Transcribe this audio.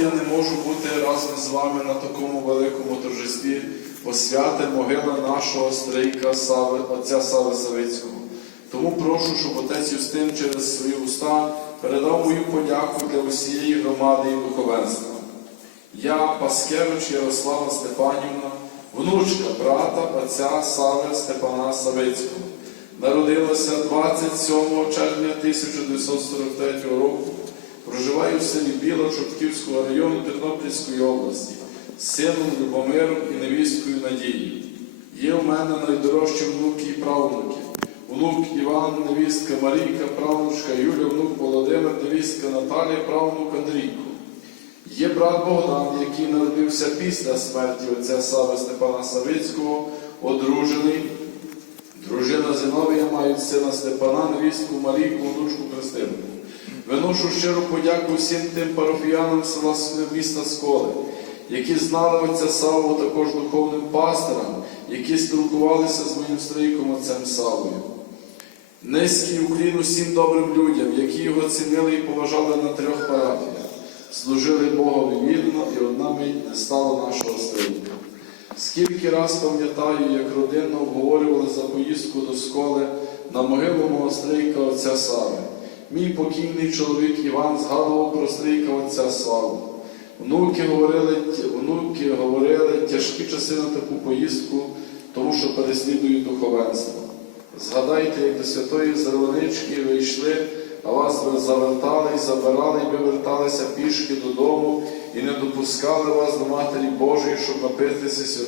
я не можу бути разом з вами на такому великому торжестві посвяти могили нашого стрийка Сави, отця Сави Савицького. Тому прошу, щоб отець Юстин через свої уста передав мою подяку для усієї громади і духовенства. Я, Паскевич Ярослава Степанівна, внучка брата отця Сави Степана Савицького. Народилася 27 червня 1943 року. Проживаю в селі Біла Чортківського району Тернопільської області сином Любомиром і невісткою Надією. Є у мене найдорожчі внуки і правнуки. Внук Іван, невістка Марійка, правнучка Юля, внук Володимир, невістка Наталія, правнук Андрійко. Є брат Богдан, який народився після смерті отця Сави Степана Савицького, одружений. Дружина Зиновія мають сина Степана, невістку Марійку, внучку Христинку. Виношу щиру подяку всім тим парафіянам села міста Сколи, які знали отця Саву також духовним пасторам, які спілкувалися з моїм стрійком отцем Савою. Низький уклін усім добрим людям, які його цінили і поважали на трьох парафіях, служили Богові вірно, і одна мить не стало нашого стрільника. Скільки раз пам'ятаю, як родинно обговорювали за поїздку до сколи на могилу мого стрийка отця Сави. Мій покійний чоловік Іван згадував про стрийка отця Славу. Внуки говорили, внуки говорили тяжкі часи на таку поїздку, тому що переслідують духовенство. Згадайте, як до святої Зерванички ви йшли, а вас завертали і забирали, і ви верталися пішки додому і не допускали вас до Матері Божої, щоб напитися